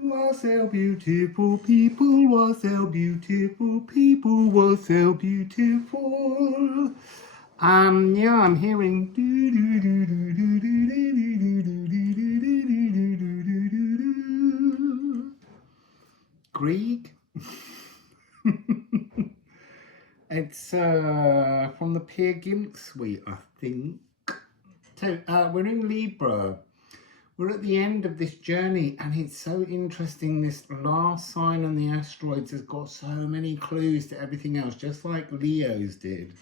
Wassail, beautiful people, wassail, beautiful people, wassail, beautiful. Yeah, I'm hearing Greek. It's from the Peer Gynt suite, I think. So we're in Libra. We're at the end of this journey, and it's so interesting. This last sign on the asteroids has got so many clues to everything else, just like Leo's did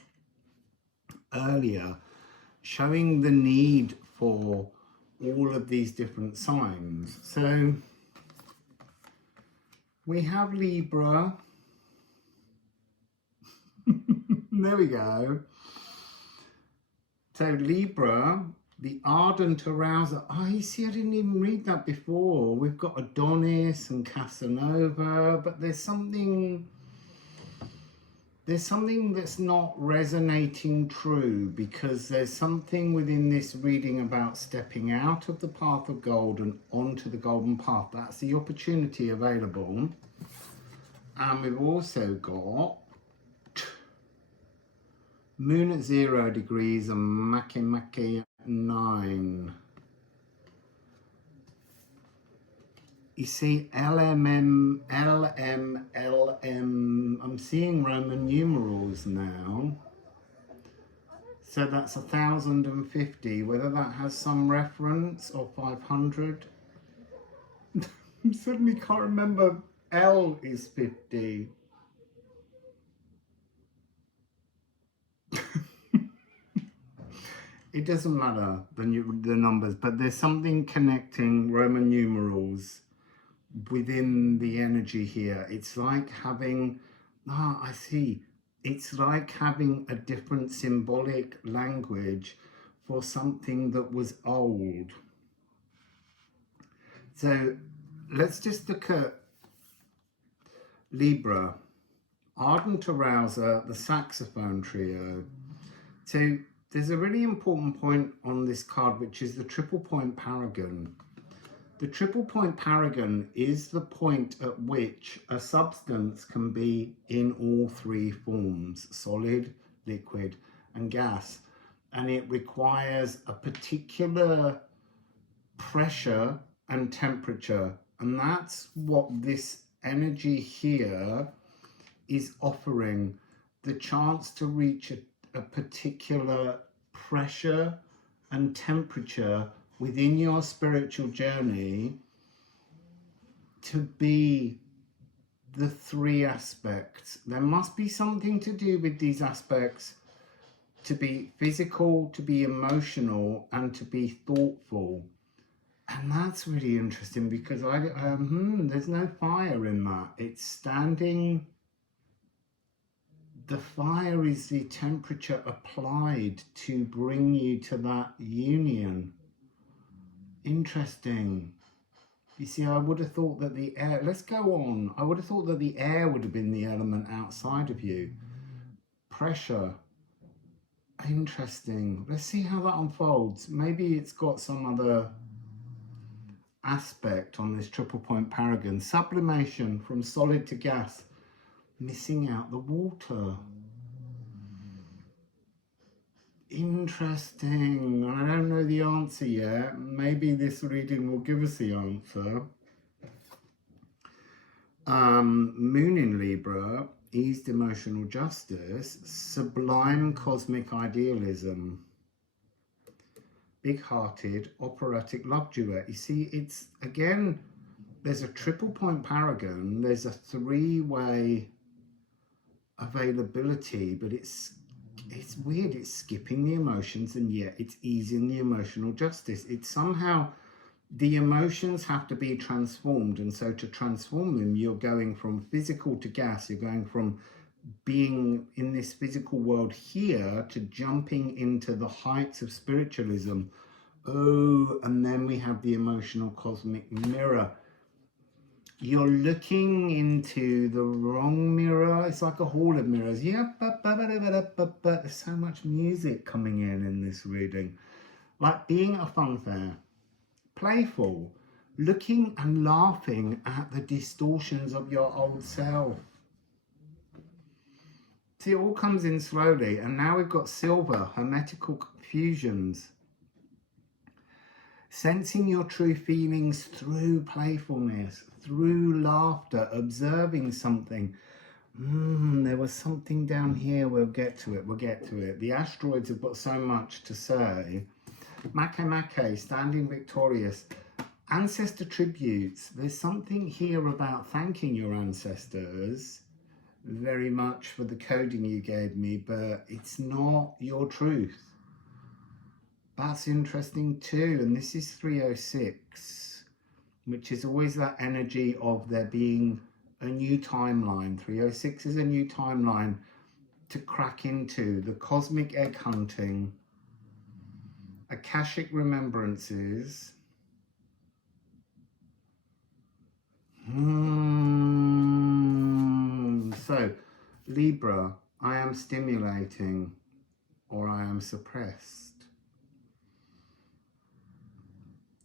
earlier, showing the need for all of these different signs. So we have Libra. There we go. So Libra, the ardent arouser. Oh, you see, I didn't even read that before. We've got Adonis and Casanova, but there's something that's not resonating true, because there's something within this reading about stepping out of the path of gold and onto the golden path. That's the opportunity available. And we've also got Moon at 0 degrees and Makemake at 9. You see, LMM, I'm seeing Roman numerals now. So that's 1050, whether that has some reference, or 500. I suddenly can't remember. L is 50. It doesn't matter, the numbers, but there's something connecting Roman numerals within the energy here. It's like having, I see, it's like having a different symbolic language for something that was old. So let's just look at Libra, ardent arouser, the saxophone trio. So there's a really important point on this card, which is the triple point paragon. The triple point paragon is the point at which a substance can be in all three forms: solid, liquid, and gas. And it requires a particular pressure and temperature. And that's what this energy here is offering, the chance to reach a particular pressure and temperature within your spiritual journey to be the three aspects. There must be something to do with these aspects, to be physical, to be emotional, and to be thoughtful. And that's really interesting, because there's no fire in that. It's standing. The fire is the temperature applied to bring you to that union. Interesting. You see, I would have thought that the air, let's go on. I would have thought that the air would have been the element outside of you. Pressure. Interesting. Let's see how that unfolds. Maybe it's got some other aspect on this triple point paragon. Sublimation from solid to gas. Missing out the water. Interesting. I don't know the answer yet. Maybe this reading will give us the answer. Moon in Libra, eased emotional justice, sublime cosmic idealism, big-hearted operatic love duet. You see, it's, again, there's a triple point paragon, there's a three-way availability, but it's weird. It's skipping the emotions, and yet it's easing the emotional justice. It's somehow, the emotions have to be transformed, and so to transform them, you're going from physical to gas. You're going from being in this physical world here to jumping into the heights of spiritualism. Oh, and then we have the emotional cosmic mirror. You're looking into the wrong mirror. It's like a hall of mirrors. Yeah, there's so much music coming in this reading. Like being at a fun fair. Playful. looking and laughing at the distortions of your old self. See, it all comes in slowly, and now we've got silver, hermetical fusions. Sensing your true feelings through playfulness, through laughter, observing something. There was something down here, we'll get to it, we'll get to it. The asteroids have got so much to say. Make, standing victorious. Ancestor tributes. There's something here about thanking your ancestors very much for the coding you gave me, but it's not your truth. That's interesting too. And this is 306, which is always that energy of there being a new timeline. 306 is a new timeline to crack into. The cosmic egg hunting, Akashic remembrances. So, Libra, I am stimulating or I am suppressed.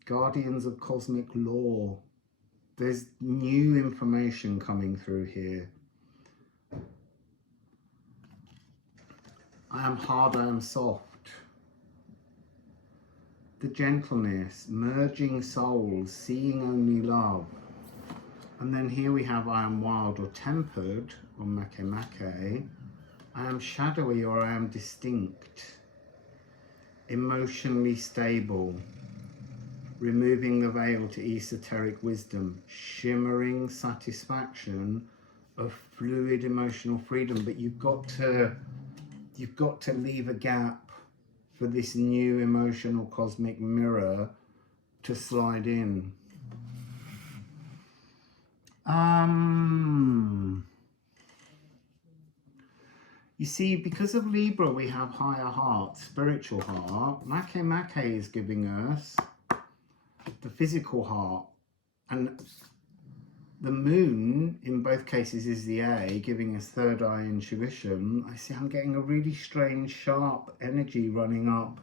Guardians of cosmic law. There's new information coming through here. I am hard, I am soft. The gentleness, merging souls, seeing only love. And then here we have I am wild or tempered, or make. I am shadowy or I am distinct. Emotionally stable. Removing the veil to esoteric wisdom. Shimmering satisfaction of fluid emotional freedom. But you've got to leave a gap for this new emotional cosmic mirror to slide in. You see, because of Libra, we have higher heart, spiritual heart. Make is giving us the physical heart. And the moon, in both cases, is the A, giving us third eye intuition. I see I'm getting a really strange, sharp energy running up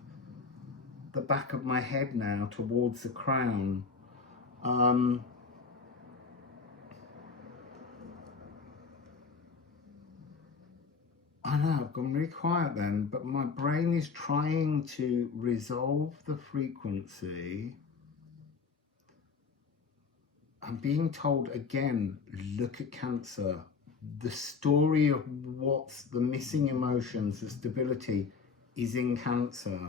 the back of my head now towards the crown. I know, I've gone really quiet then, but my brain is trying to resolve the frequency. I'm being told again, look at Cancer. The story of what's the missing emotions, the stability, is in Cancer.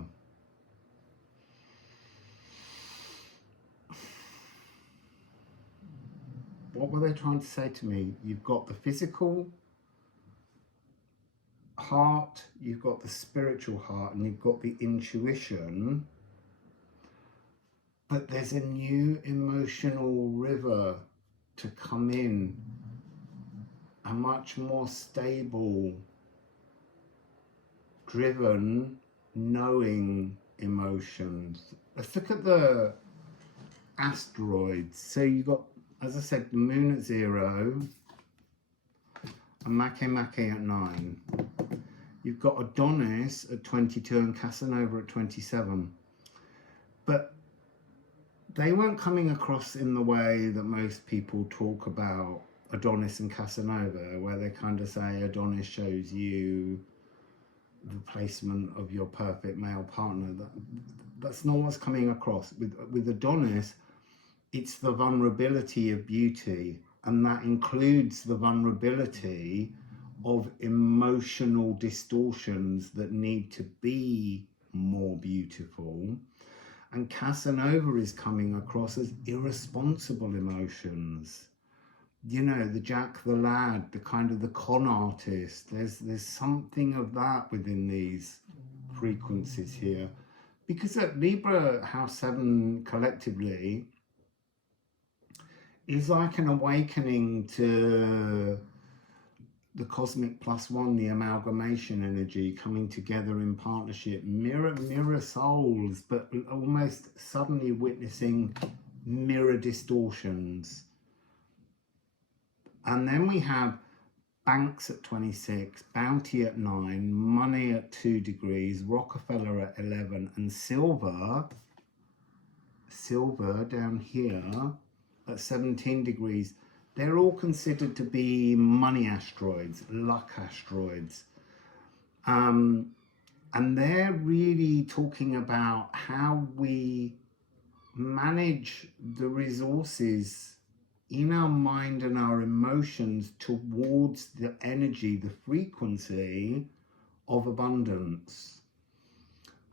What were they trying to say to me? You've got the physical heart, you've got the spiritual heart, and you've got the intuition. But there's a new emotional river to come in, a much more stable, driven, knowing emotions. Let's look at the asteroids. So you've got, as I said, the moon at 0 and Make at 9. You've got Adonis at 22 and Casanova at 27. But they weren't coming across in the way that most people talk about Adonis and Casanova, where they kind of say Adonis shows you the placement of your perfect male partner. That's not what's coming across. With Adonis, it's the vulnerability of beauty, and that includes the vulnerability of emotional distortions that need to be more beautiful. And Casanova is coming across as irresponsible emotions. You know, the Jack the Lad, the kind of the con artist. There's something of that within these frequencies here. Because at Libra House 7 collectively is like an awakening to the cosmic +1, the amalgamation energy coming together in partnership, mirror souls, but almost suddenly witnessing mirror distortions. And then we have Banks at 26, Bounty at 9, Money at 2 degrees, Rockefeller at 11, and Silver silver down here at 17 degrees. They're all considered to be money asteroids, luck asteroids. And they're really talking about how we manage the resources in our mind and our emotions towards the energy, the frequency of abundance.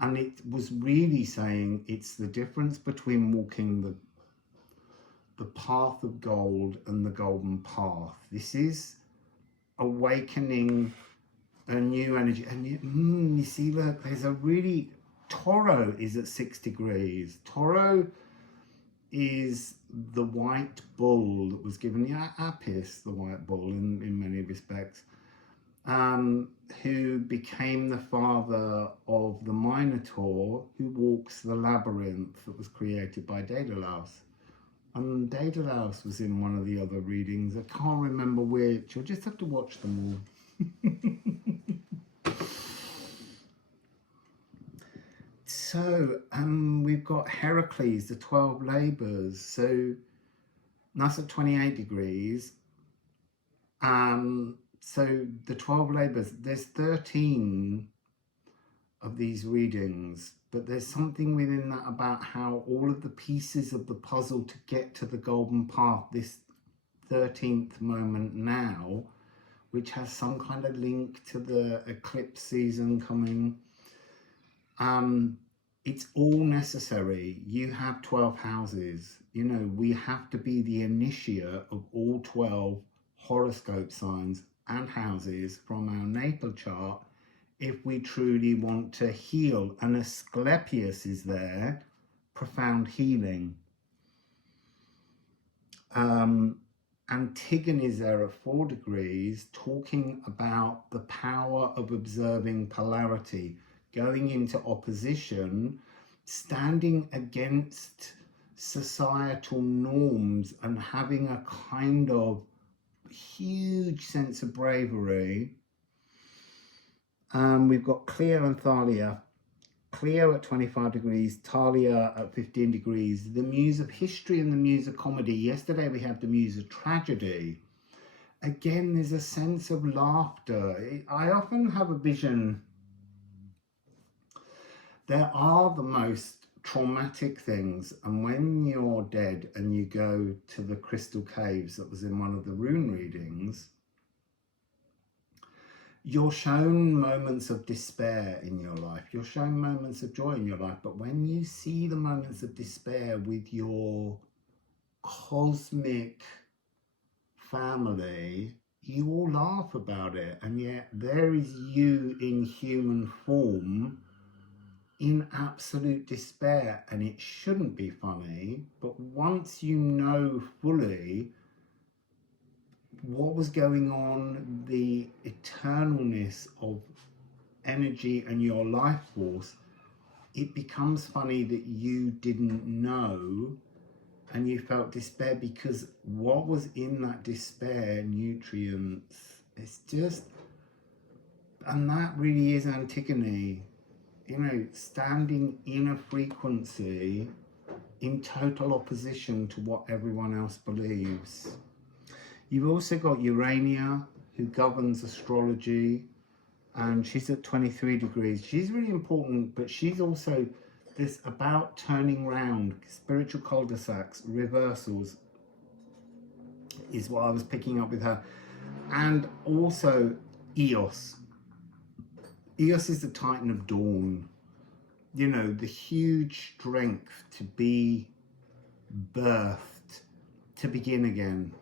And it was really saying it's the difference between walking the path of gold and the golden path. This is awakening a new energy. And you see, look, there's a really, Taureau is at 6 degrees. Taureau is the white bull that was given the Apis, the white bull in many respects, who became the father of the Minotaur, who walks the labyrinth that was created by Daedalus. And Daedalus was in one of the other readings. I can't remember which. You'll just have to watch them all. So, we've got Heracles, the 12 labours. So, that's at 28 degrees. So, the 12 labours, there's 13 of these readings, but there's something within that about how all of the pieces of the puzzle to get to the golden path, this 13th moment now, which has some kind of link to the eclipse season coming, it's all necessary. You have 12 houses. You know, we have to be the initiate of all 12 horoscope signs and houses from our natal chart if we truly want to heal. And Asclepius is there, profound healing. Antigone is there at 4 degrees, talking about the power of observing polarity, going into opposition, standing against societal norms and having a kind of huge sense of bravery. We've got Clio and Thalia. Clio at 25 degrees, Thalia at 15 degrees. The muse of history and the muse of comedy. Yesterday we had the muse of tragedy. Again, there's a sense of laughter. I often have a vision. There are the most traumatic things, and when you're dead and you go to the crystal caves that was in one of the rune readings, you're shown moments of despair in your life. You're shown moments of joy in your life. But when you see the moments of despair with your cosmic family, you all laugh about it. And yet there is you in human form in absolute despair. And it shouldn't be funny. But once you know fully what was going on, the eternalness of energy and your life force, it becomes funny that you didn't know and you felt despair, because what was in that despair, nutrients, it's just, and that really is Antigone, you know, standing in a frequency in total opposition to what everyone else believes. You've also got Urania, who governs astrology, and she's at 23 degrees. She's really important, but she's also this about turning round, spiritual cul-de-sacs, reversals, is what I was picking up with her. And also Eos. Eos is the Titan of dawn. You know, the huge strength to be birthed, to begin again.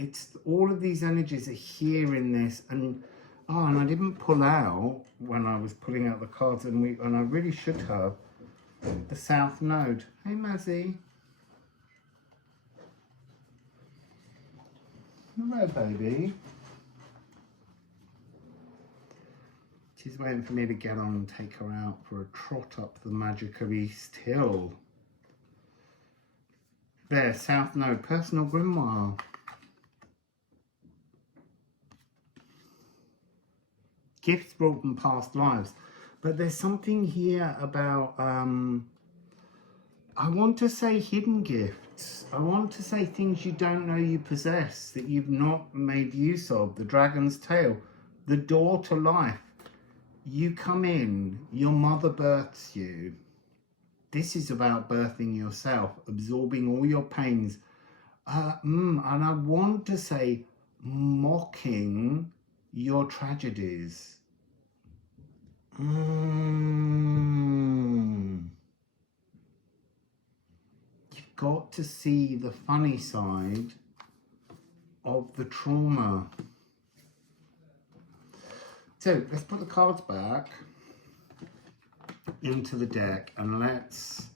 It's all of these energies are here in this, and and I didn't pull out when I was pulling out the cards, and I really should have, the South Node. Hey Mazzy. Hello baby. She's waiting for me to get on and take her out for a trot up the magic of East Hill. There, South Node, personal grimoire. Gifts brought from past lives. But there's something here about I want to say hidden gifts. I want to say things you don't know you possess, that you've not made use of. The dragon's tail, the door to life. You come in, your mother births you. This is about birthing yourself, absorbing all your pains. And I want to say mocking your tragedies. You've got to see the funny side of the trauma. So let's put the cards back into the deck and let's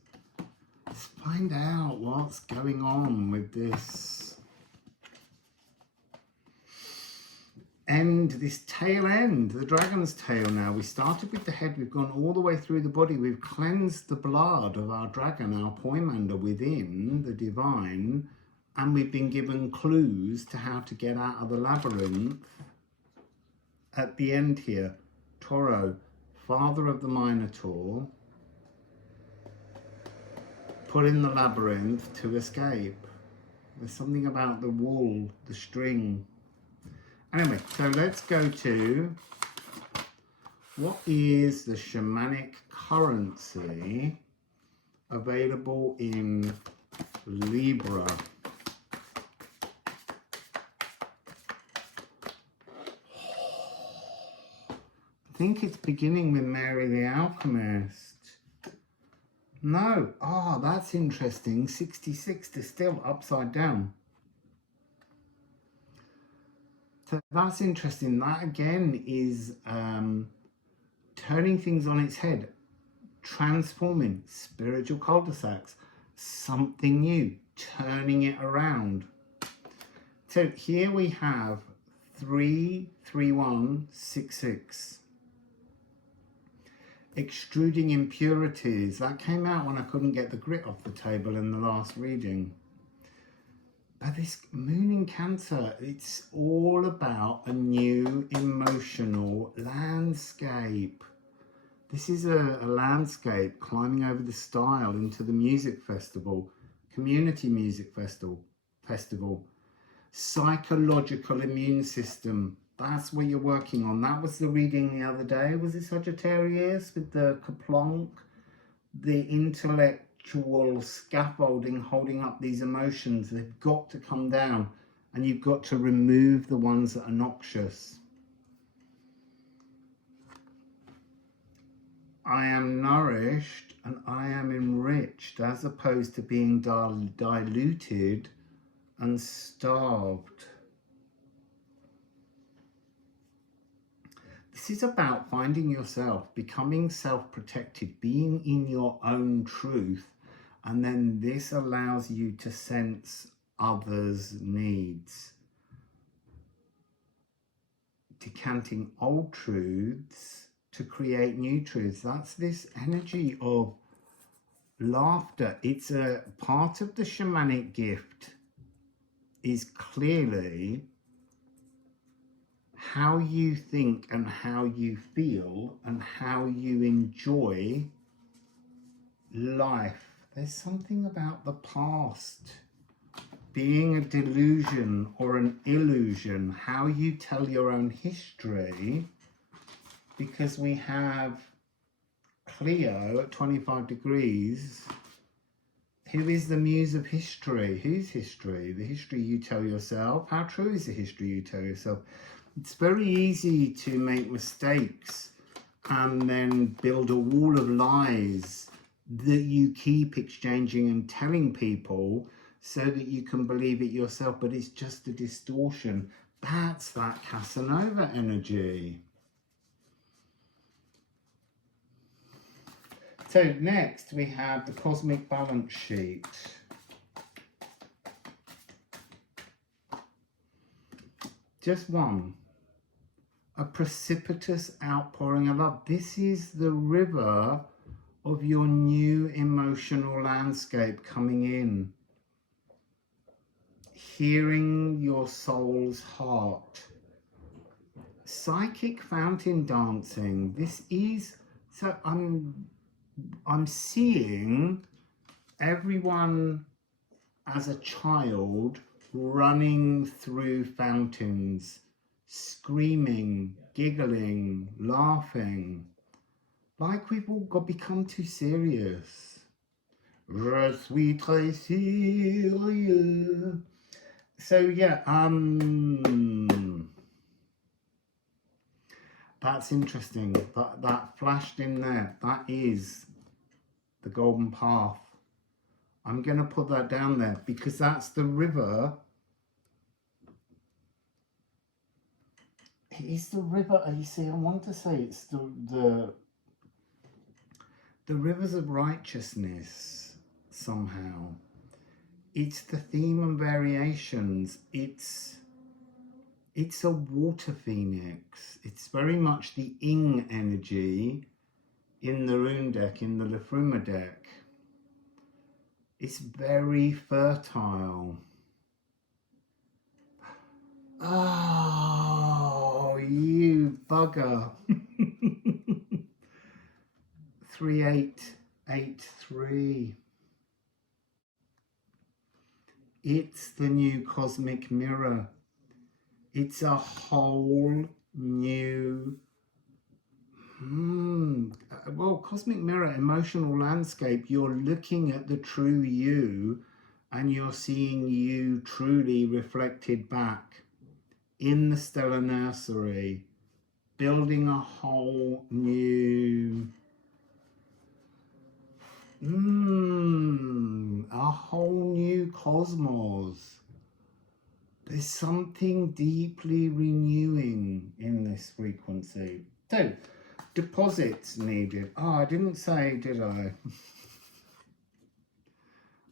find out what's going on with this end, this tail end, the dragon's tail. Now we started with the head, we've gone all the way through the body, we've cleansed the blood of our dragon, our poimander within the divine, and we've been given clues to how to get out of the labyrinth. At the end here, Taureau, father of the Minotaur, put in the labyrinth to escape. There's something about the wool, the string. Anyway, so let's go to what is the shamanic currency available in Libra. I think it's beginning with Mary the Alchemist. No, that's interesting. 66 to still upside down. So that's interesting. That again is turning things on its head, transforming spiritual cul-de-sacs, something new, turning it around. So here we have 33166. Extruding impurities. That came out when I couldn't get the grit off the table in the last reading. But this moon in Cancer, it's all about a new emotional landscape. This is a landscape climbing over the stile into the music festival, community music festival. Psychological immune system. That's what you're working on. That was the reading the other day. Was it Sagittarius with the Kaplonk? The intellectual scaffolding holding up these emotions. They've got to come down. And you've got to remove the ones that are noxious. I am nourished and I am enriched, as opposed to being diluted and starved. This is about finding yourself, becoming self-protected, being in your own truth, and then this allows you to sense others' needs. Decanting old truths to create new truths. That's this energy of laughter. It's a part of the shamanic gift is clearly how you think and how you feel and how you enjoy life. There's something about the past being a delusion or an illusion, how you tell your own history, because we have Cleo at 25 degrees. Who is the muse of history? Whose history? The history you tell yourself. How true is the history you tell yourself? It's very easy to make mistakes and then build a wall of lies that you keep exchanging and telling people so that you can believe it yourself, but it's just a distortion. That's that Casanova energy. So next we have the cosmic balance sheet. Just one. A precipitous outpouring of love. This is the river of your new emotional landscape coming in. Hearing your soul's heart. Psychic fountain dancing. This is, so I'm seeing everyone as a child running through fountains, screaming, giggling, laughing, like we've all got become too serious. Je suis très sérieux. So yeah, that's interesting. That flashed in there. That is the golden path. I'm going to put that down there because that's the river. It is the river. You see, I want to say it's the rivers of righteousness somehow. It's the theme and variations. It's a water phoenix. It's very much the ing energy in the rune deck, in the Liffruma deck. It's very fertile. Oh, you bugger. 3883. It's the new cosmic mirror. It's a whole new, well, cosmic mirror, emotional landscape. You're looking at the true you and you're seeing you truly reflected back in the stellar nursery, building a whole new, a whole new cosmos. There's something deeply renewing in this frequency. So, deposits needed. Oh, I didn't say, did I?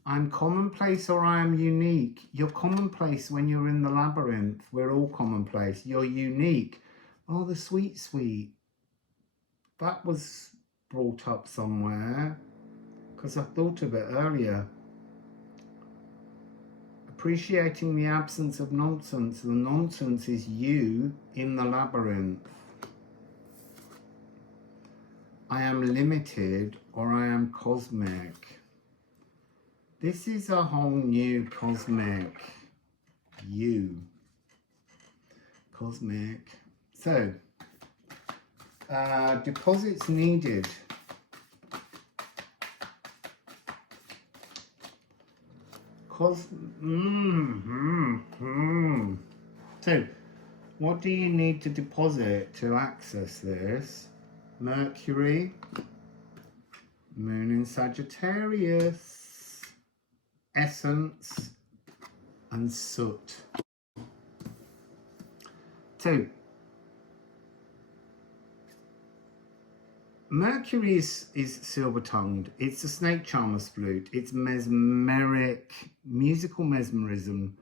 I'm commonplace or I am unique. You're commonplace when you're in the labyrinth. We're all commonplace. You're unique. Oh, the sweet, sweet. That was brought up somewhere because I thought of it earlier. Appreciating the absence of nonsense. The nonsense is you in the labyrinth. I am limited or I am cosmic. This is a whole new cosmic you. Cosmic. So, deposits needed. So, what do you need to deposit to access this? Mercury, Moon in Sagittarius, Essence, and Soot. So, Mercury is silver-tongued. It's a snake charmer's flute. It's mesmeric, musical mesmerism,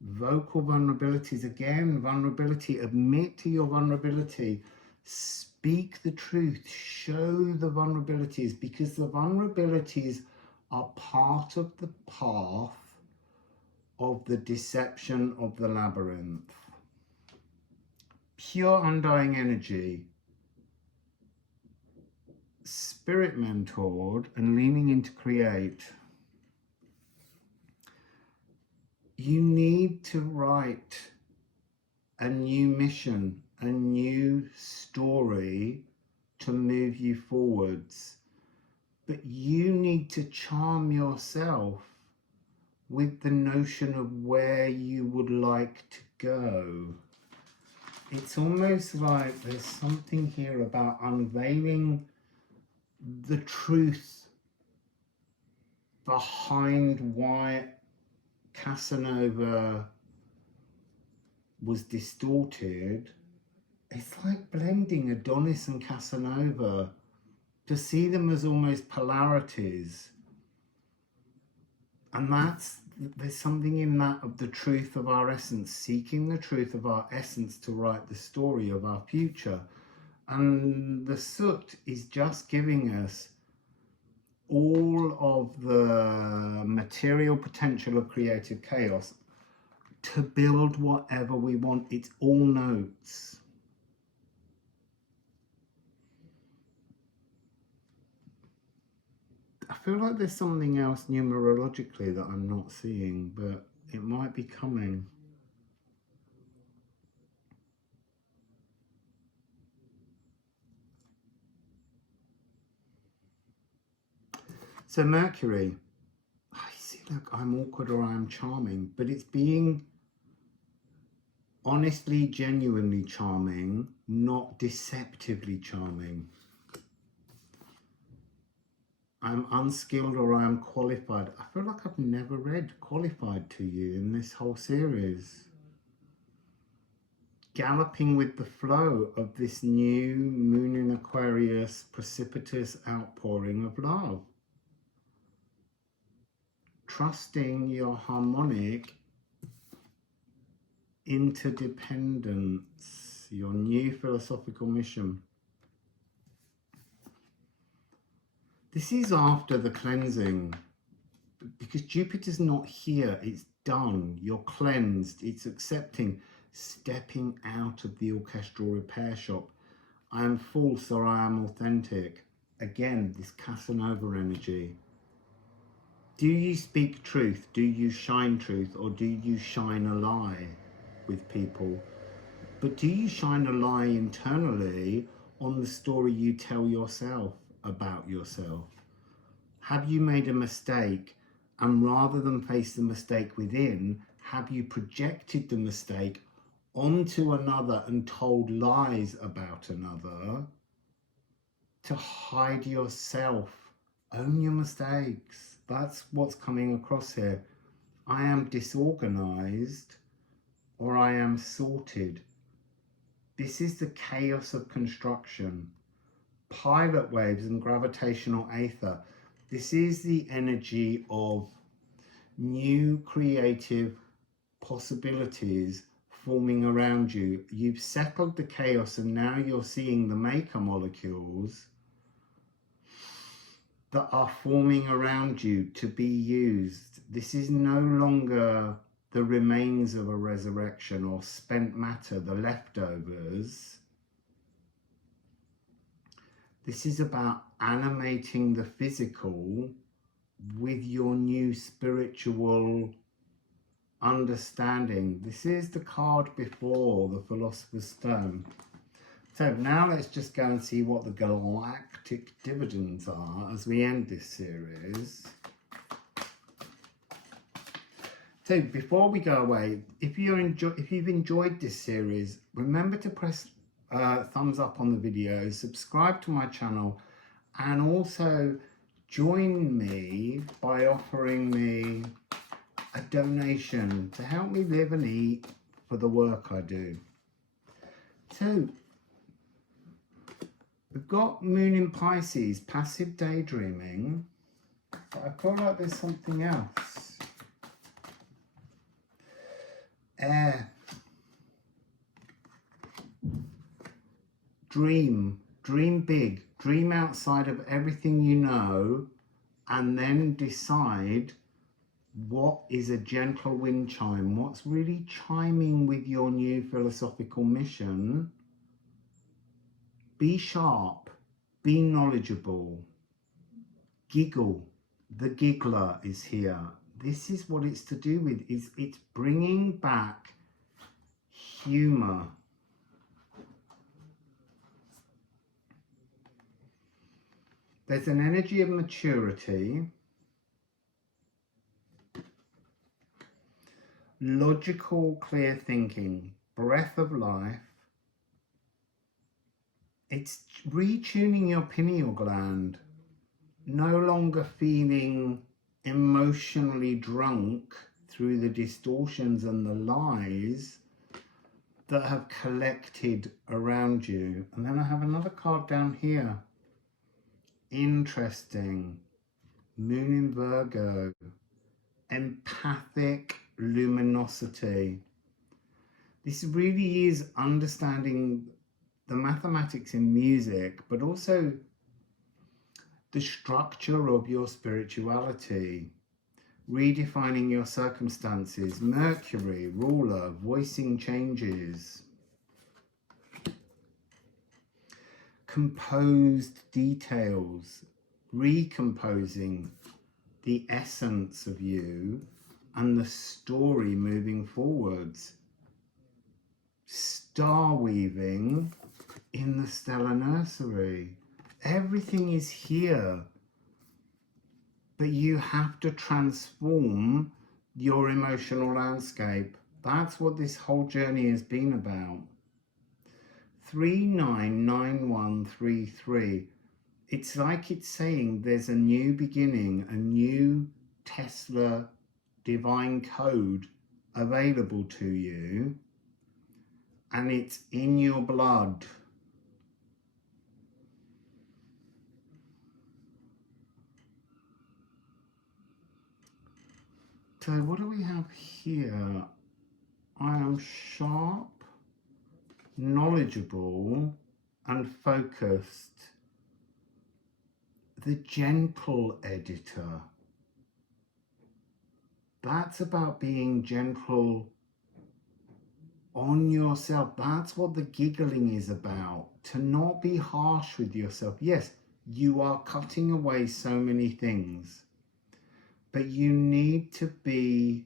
vocal vulnerabilities. Again, vulnerability. Admit to your vulnerability. Speak the truth. Show the vulnerabilities, because the vulnerabilities are part of the path of the deception of the labyrinth. Pure undying energy. Spirit mentored and leaning into create. You need to write a new mission, a new story to move you forwards. But you need to charm yourself with the notion of where you would like to go. It's almost like there's something here about unveiling the truth behind why Casanova was distorted. It's like blending Adonis and Casanova, to see them as almost polarities. And there's something in that of the truth of our essence, seeking the truth of our essence to write the story of our future. And the Soot is just giving us all of the material potential of creative chaos to build whatever we want. It's all notes. I feel like there's something else numerologically that I'm not seeing, but it might be coming. So Mercury, I see, look, I'm awkward or I'm charming, but it's being honestly, genuinely charming, not deceptively charming. I'm unskilled or I'm qualified. I feel like I've never read qualified to you in this whole series. Galloping with the flow of this new moon in Aquarius precipitous outpouring of love. Trusting your harmonic interdependence, your new philosophical mission. This is after the cleansing, because Jupiter's not here, it's done, you're cleansed, it's accepting, stepping out of the orchestral repair shop. I am false or I am authentic. Again, this Casanova energy. Do you speak truth? Do you shine truth? Or do you shine a lie with people? But do you shine a lie internally on the story you tell yourself about yourself? Have you made a mistake, and rather than face the mistake within, have you projected the mistake onto another and told lies about another to hide yourself? Own your mistakes. That's what's coming across here. I am disorganized or I am sorted. This is the chaos of construction. Pilot waves and gravitational aether. This is the energy of new creative possibilities forming around you. You've settled the chaos and now you're seeing the maker molecules that are forming around you to be used. This is no longer the remains of a resurrection or spent matter, the leftovers. This is about animating the physical with your new spiritual understanding. This is the card before the Philosopher's Stone. So now let's just go and see what the galactic dividends are as we end this series. So before we go away, if you've enjoyed this series, remember to press thumbs up on the video, subscribe to my channel, and also join me by offering me a donation to help me live and eat for the work I do. So we've got Moon in Pisces, passive daydreaming, but I feel like there's something else. Air. Dream big, dream outside of everything you know, and then decide what is a gentle wind chime, what's really chiming with your new philosophical mission. Be sharp, be knowledgeable, giggle. The giggler is here. This is what it's to do with, it's bringing back humor. There's an energy of maturity, logical, clear thinking, breath of life. It's retuning your pineal gland, no longer feeling emotionally drunk through the distortions and the lies that have collected around you. And then I have another card down here. Interesting. Moon in Virgo. Empathic luminosity. This really is understanding the mathematics in music, but also the structure of your spirituality, redefining your circumstances. Mercury, ruler, voicing changes. Composed details, recomposing, the essence of you and the story moving forwards. Star weaving in the stellar nursery. Everything is here, but you have to transform your emotional landscape. That's what this whole journey has been about. 399133. It's like it's saying there's a new beginning, a new Tesla divine code available to you, and it's in your blood. So what do we have here? I am sharp, knowledgeable, and focused. The gentle editor. That's about being gentle on yourself. That's what the giggling is about. To not be harsh with yourself. Yes, you are cutting away so many things, but you need to be,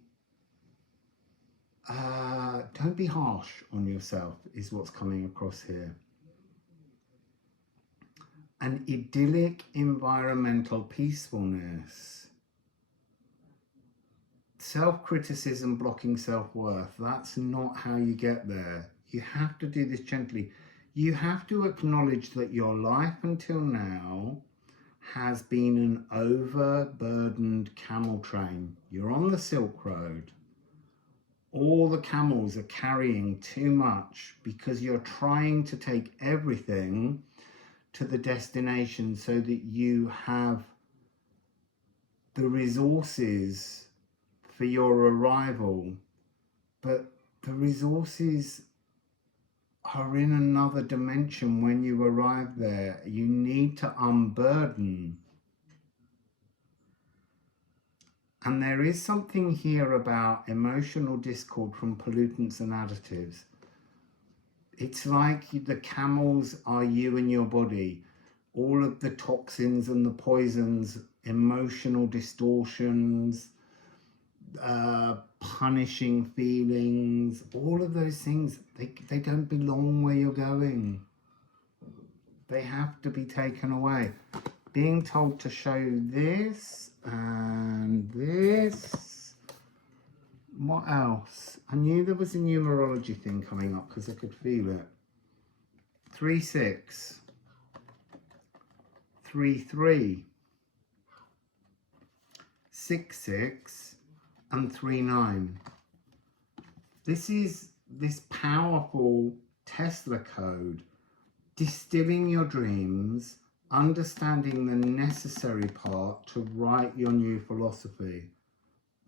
don't be harsh on yourself is what's coming across here. An idyllic environmental peacefulness. Self-criticism blocking self-worth. That's not how you get there. You have to do this gently. You have to acknowledge that your life until now has been an overburdened camel train. You're on the Silk Road. All the camels are carrying too much because you're trying to take everything to the destination so that you have the resources for your arrival, but the resources are in another dimension when you arrive there. You need to unburden. And there is something here about emotional discord from pollutants and additives. It's like the camels are you and your body. All of the toxins and the poisons, emotional distortions, punishing feelings, all of those things, they don't belong where you're going. They have to be taken away. Being told to show this and this. What else? I knew there was a numerology thing coming up because I could feel it. 36, 33, 66, and 39. This is this powerful Tesla code, distilling your dreams, understanding the necessary part to write your new philosophy.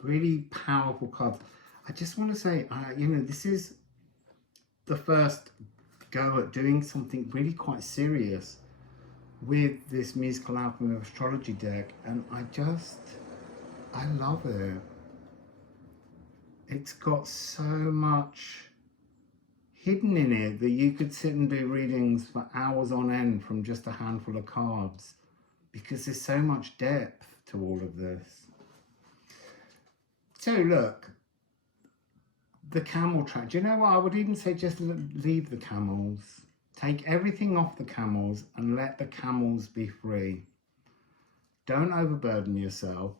Really powerful cards. I just want to say, you know, this is the first go at doing something really quite serious with this musical Alchemy of Astrology deck, and I love it. It's got so much hidden in it that you could sit and do readings for hours on end from just a handful of cards, because there's so much depth to all of this. So look, the camel track. Do you know what? I would even say just leave the camels. Take everything off the camels and let the camels be free. Don't overburden yourself.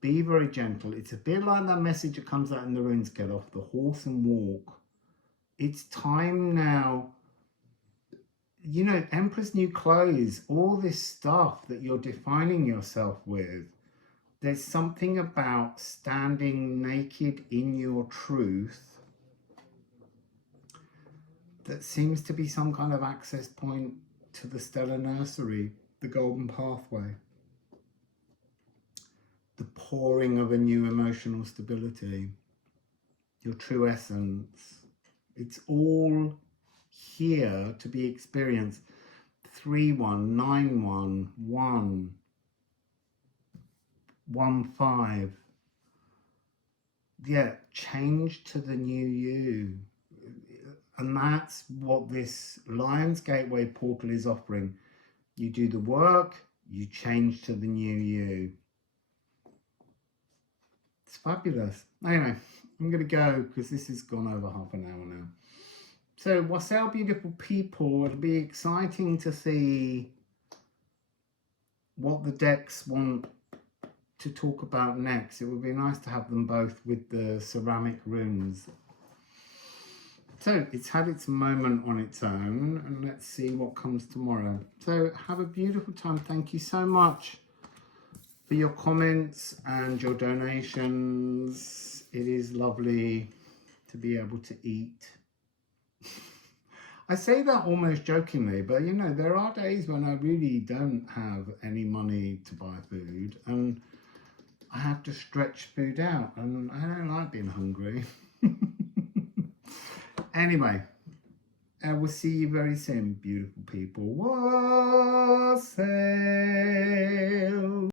Be very gentle. It's a bit like that message that comes out in the runes, get off the horse and walk. It's time now. You know, Emperor's New Clothes, all this stuff that you're defining yourself with. There's something about standing naked in your truth that seems to be some kind of access point to the stellar nursery, the golden pathway, the pouring of a new emotional stability, your true essence. It's all here to be experienced. 31911 1-5. Yeah, change to the new you. And that's what this Lion's Gateway portal is offering. You do the work, you change to the new you. It's fabulous. Anyway, I'm going to go because this has gone over half an hour now. So, Wassail, beautiful people, it'll be exciting to see what the decks want to talk about next. It would be nice to have them both with the ceramic runes. So, it's had its moment on its own, and let's see what comes tomorrow. So, have a beautiful time. Thank you so much for your comments and your donations. It is lovely to be able to eat. I say that almost jokingly, but you know, there are days when I really don't have any money to buy food and I have to stretch food out, and I don't like being hungry. Anyway, I will see you very soon, beautiful people. Wassail.